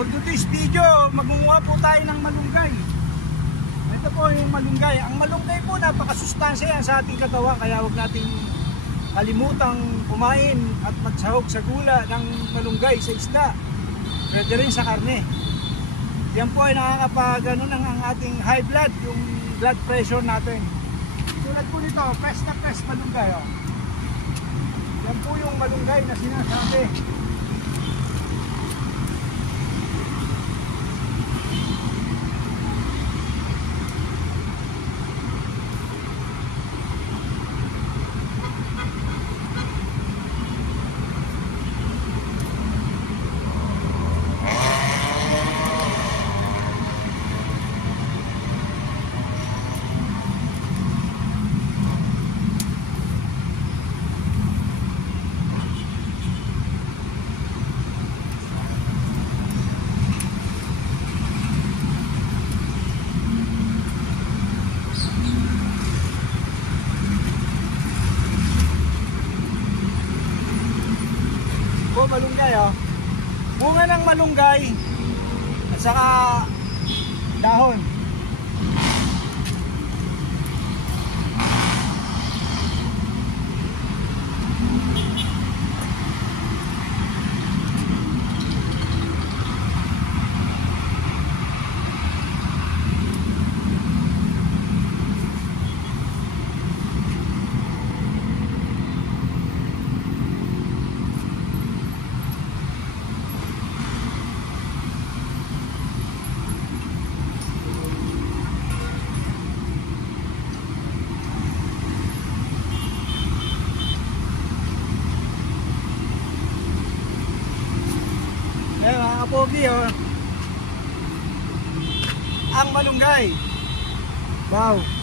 For today's video, magmumuha po tayo ng malunggay. Ito po yung malunggay. Ang malunggay po, napakasustansya yan sa ating katawan. Kaya huwag natin kalimutang kumain at magsahog sa gula ng malunggay sa isda. Pwede rin sa karne. Yan po ay nakakapagano ng ang ating high blood, yung blood pressure natin. Tulad po nito, fresh na fresh malunggay. Oh. Yan po yung malunggay na sinasabi. Malunggay, oh. Bunga ng malunggay at saka dahon. Ayan mga kapogi, oh. Ang malunggay. Wow.